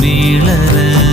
മീളരേ